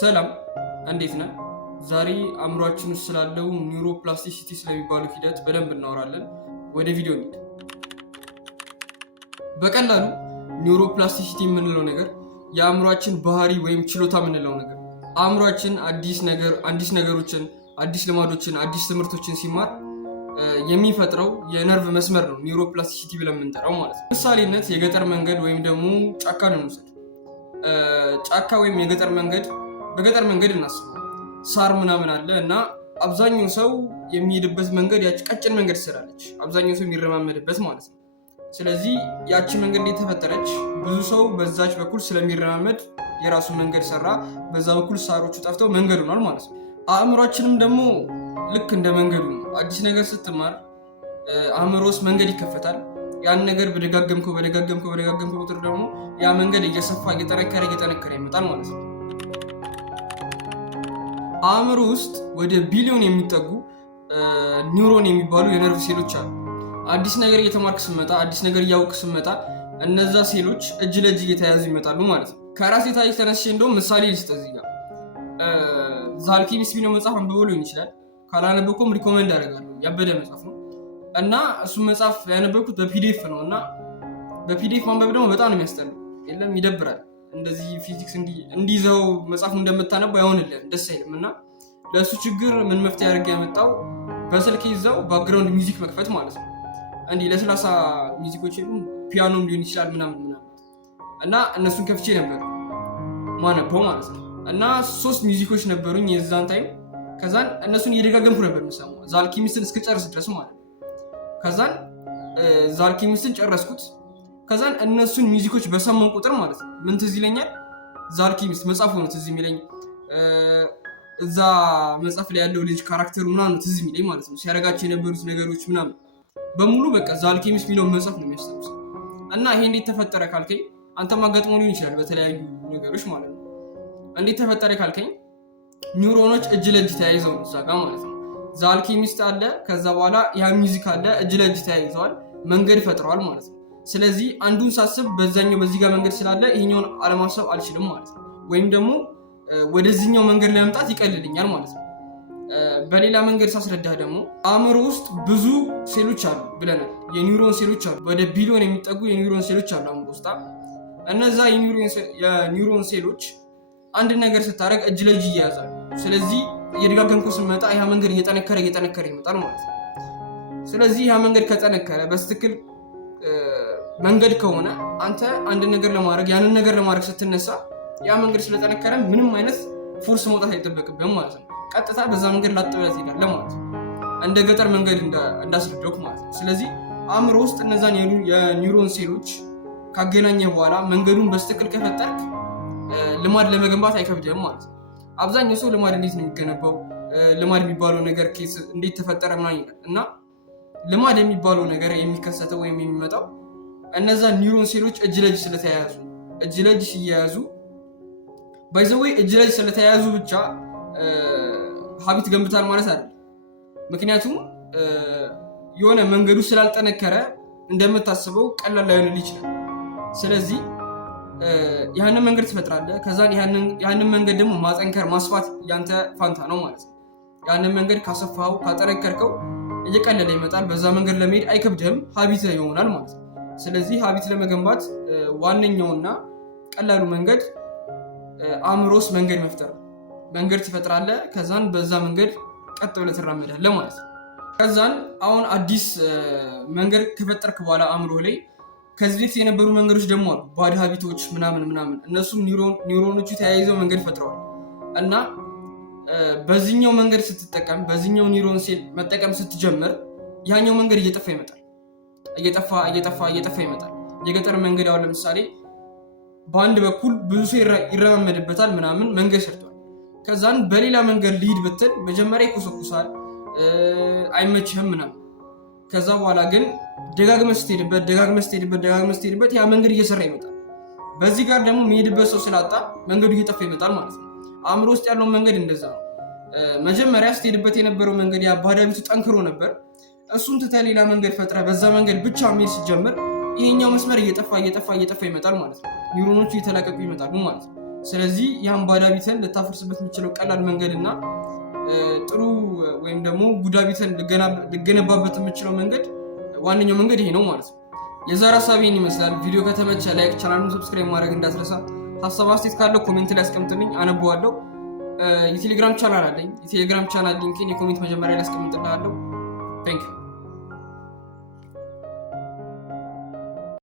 ሰላም እንዴት ነህ? ዛሬ አእምሯችን ውስጥ ስላለው ኒውሮፕላስቲሲቲ ስለሚባለው ሂደት በደንብ እናወራለን። ወደ ቪዲዮ እንሂድ። በቀላሉ ኒውሮፕላስቲሲቲ የምንለው ነገር የአእምሯችን ባህሪ ወይም ችሎታ የምንለው ነገር አእምሯችን አዲስ ነገሮችን፣ አዲስ ልማዶችን፣ አዲስ ትምህርቶችን ሲማር የሚፈጥረው የነርቭ መስመር ነው ኒውሮፕላስቲሲቲ ብለን የምንጠራው ማለት ነው። ምሳሌነት የገጠር መንገድ ወይም ደግሞ ጫካን እንውሰድ። ጫካ ወይም የገጠር መንገድ በገጠር መንገድ እናስበው። ሳር ምናምን አለ እና አብዛኛው ሰው የሚሄድበት መንገድ ያቺ ቀጭን መንገድ ትሰራለች፣ አብዛኛው ሰው የሚረማመድበት ማለት ነው። ስለዚህ ያቺ መንገድ እንዴት ተፈጠረች? ብዙ ሰው በዛች በኩል ስለሚረማመድ የራሱ መንገድ ሰራ፣ በዛ በኩል ሳሮቹ ጠፍተው መንገድ ሆኗል ማለት ነው። አእምሯችንም ደግሞ ልክ እንደ መንገዱ ነው። አዲስ ነገር ስትማር አእምሮ ውስጥ መንገድ ይከፈታል። ያን ነገር በደጋገምከው ቁጥር ደግሞ ያ መንገድ እየሰፋ እየጠነከረ ይመጣል ማለት ነው። አእምሮ ውስጥ ወደ ቢሊዮን የሚጠጉ ኒውሮን የሚባሉ የነርቭ ሴሎች አሉ። አዲስ ነገር እየተማርክ ስመጣ፣ አዲስ ነገር እያወቅክ ስመጣ እነዛ ሴሎች እጅ ለእጅ እየተያያዙ ይመጣሉ ማለት ነው። ከራሴ ታሪክ ተነስቼ እንደውም ምሳሌ ልስጥ። እዚህ ጋር ዘአልኬሚስት የሚለው መጽሐፍ አንብበው ሊሆን ይችላል። ካላነበብኩም ሪኮመንድ አደርጋለሁ። ያበደ መጽሐፍ ነው እና እሱም መጽሐፍ ያነበብኩት በፒዲኤፍ ነው እና በፒዲኤፍ ማንበብ ደግሞ በጣም ነው የሚያስጠላው። የለም ይደብራል። እንደዚህ ፊዚክስ እንዲይዘው መጽሐፉ እንደምታነበው አይሆንልህም፣ ደስ አይልም። እና ለእሱ ችግር ምን መፍትሄ አድርጌ ያመጣው በስልክ ይዘው ባክግራውንድ ሚውዚክ መክፈት ማለት ነው። እንዲህ ለስላሳ ሚውዚኮች ፒያኖም ሊሆን ይችላል ምናምን እና እነሱን ከፍቼ ነበር ማነበው ማለት ነው። እና 3 ሚውዚኮች ነበሩኝ የዛን ታይም። ከዛን እነሱን እየደጋገምኩ ነበር የምሰማው ዘአልኬሚስትን እስክጨርስ ድረስ ማለት ነው። ከዛን ዘአልኬሚስትን ጨረስኩት። ከዛን እነሱን ሚውዚኮች በሰማው ቁጥር ማለት ነው ምን ትዝ ይለኛል? ዘአልኬሚስት መጽሐፉ ነው ትዝ የሚለኝ። እዛ መጽሐፍ ላይ ያለው ልጅ ካራክተሩ ምናምን ትዝ የሚለኝ ማለት ነው። ሲያደርጋቸው የነበሩት ነገሮች ምናምን በሙሉ በቃ ዘአልኬሚስት የሚለውን መጽሐፍ ነው የሚያስታውሰው። እና ይሄ እንዴት ተፈጠረ ካልከኝ አንተም አጋጥሞ ሊሆን ይችላል በተለያዩ ነገሮች ማለት ነው። እንዴት ተፈጠረ ካልከኝ ኒውሮኖች እጅ ለእጅ ተያይዘው ነው እዛ ጋር ማለት ነው። ዘአልኬሚስት አለ፣ ከዛ በኋላ ያ ሚውዚክ አለ፣ እጅ ለእጅ ተያይዘዋል፣ መንገድ ፈጥረዋል ማለት ነው። ስለዚህ አንዱን ሳስብ በዛኛው በዚህ ጋር መንገድ ስላለ ይሄኛውን አለማሰብ አልችልም ማለት ነው። ወይም ደግሞ ወደዚህኛው መንገድ ለመምጣት ይቀልልኛል ማለት ነው። በሌላ መንገድ ሳስረዳህ ደግሞ አእምሮ ውስጥ ብዙ ሴሎች አሉ ብለናል። የኒውሮን ሴሎች አሉ፣ ወደ ቢሊዮን የሚጠጉ የኒውሮን ሴሎች አሉ አእምሮ ውስጥ። እነዛ የኒውሮን ሴሎች አንድ ነገር ስታደርግ እጅ ለእጅ ይያያዛሉ። ስለዚህ እየደጋገምኩ ስመጣ ያ መንገድ እየጠነከረ ይመጣል ማለት ነው። ስለዚህ ያ መንገድ ከጠነከረ በስትክክል መንገድ ከሆነ አንተ አንድ ነገር ለማድረግ ያንን ነገር ለማድረግ ስትነሳ ያ መንገድ ስለጠነከረ ምንም አይነት ፎርስ መውጣት አይጠበቅብህም ማለት ነው። ቀጥታ በዛ መንገድ ላጥብለት ይሄዳል ማለት ነው። እንደ ገጠር መንገድ እንዳስረዳሁህ ማለት ነው። ስለዚህ አእምሮ ውስጥ እነዛን የኒውሮን ሴሎች ካገናኘህ በኋላ መንገዱን በስትክክል ከፈጠርክ ልማድ ለመገንባት አይከብድም ማለት ነው። አብዛኛው ሰው ልማድ እንዴት ነው የሚገነባው? ልማድ የሚባለው ነገር እንዴት ተፈጠረ ምናምን ይላል። እና ልማድ የሚባለው ነገር የሚከሰተው ወይም የሚመጣው እነዛ ኒውሮን ሴሎች እጅ ለእጅ ስለተያያዙ እጅ ለእጅ ሲያያዙ ባይዘወይ እጅ ለእጅ ስለተያያዙ ብቻ ሀቢት ገንብታል ማለት አይደለም። ምክንያቱም የሆነ መንገዱ ስላልጠነከረ እንደምታስበው ቀላል ላይሆንልህ ይችላል። ስለዚህ ያንን መንገድ ትፈጥራለህ። ከዛን ያንን መንገድ ደግሞ ማጠንከር ማስፋት ያንተ ፋንታ ነው ማለት ነው። ያንን መንገድ ካሰፋው ካጠነከርከው እየቀለለ ይመጣል። በዛ መንገድ ለመሄድ አይከብድህም፣ ሀቢት ይሆናል ማለት ነው። ስለዚህ ሀቢት ለመገንባት ዋነኛውና ቀላሉ መንገድ አእምሮ ውስጥ መንገድ መፍጠር። መንገድ ትፈጥራለህ፣ ከዛን በዛ መንገድ ቀጥ ብለህ ትራመዳለህ ማለት ነው። ከዛን አሁን አዲስ መንገድ ከፈጠርክ በኋላ አእምሮ ላይ ከዚህ በፊት የነበሩ መንገዶች ደግሞ አሉ፣ ባድ ሀቢቶች ምናምን። እነሱም ኒውሮኖቹ ተያይዘው መንገድ ፈጥረዋል እና በዚህኛው መንገድ ስትጠቀም፣ በዚህኛው ኒውሮን ሴል መጠቀም ስትጀምር ያኛው መንገድ እየጠፋ ይመጣል። የገጠር መንገድ አሁን ለምሳሌ በአንድ በኩል ብዙ ሰው ይረማመድበታል ምናምን መንገድ ሰርቷል። ከዛን በሌላ መንገድ ልሂድ ብትል መጀመሪያ ይኮሰኩሳል፣ አይመችህም ምናምን። ከዛ በኋላ ግን ደጋግመህ ስትሄድበት ያ መንገድ እየሰራ ይመጣል። በዚህ ጋር ደግሞ የሚሄድበት ሰው ስላጣ መንገዱ እየጠፋ ይመጣል ማለት ነው። አእምሮ ውስጥ ያለውን መንገድ እንደዛ ነው። መጀመሪያ ስትሄድበት የነበረው መንገድ ያ ባድ ሀቢቱ ጠንክሮ ነበር። እሱን ትተህ ሌላ መንገድ ፈጥረህ በዛ መንገድ ብቻ መሄድ ሲጀምር ይሄኛው መስመር እየጠፋ ይመጣል ማለት ነው። ኒውሮኖቹ እየተላቀቁ ይመጣሉ ማለት ነው። ስለዚህ ያን ባዳ ቤትን ልታፈርስበት የምችለው ቀላል መንገድ እና ጥሩ ወይም ደግሞ ጉዳ ቤትን ልገነባበት የምችለው መንገድ ዋነኛው መንገድ ይሄ ነው ማለት ነው። የዛሬ ሀሳብ ይህን ይመስላል። ቪዲዮ ከተመቸ ላይክ፣ ቻናሉን ሰብስክራይብ ማድረግ እንዳትረሳ። ሀሳብ አስተያየት ካለው ኮሜንት ላይ አስቀምጥልኝ፣ አነበዋለሁ። የቴሌግራም ቻናል አለኝ። የቴሌግራም ቻናል ሊንክን የኮሜንት መጀመሪያ ላይ አስቀምጥልሃለሁ። ታንክ ዩ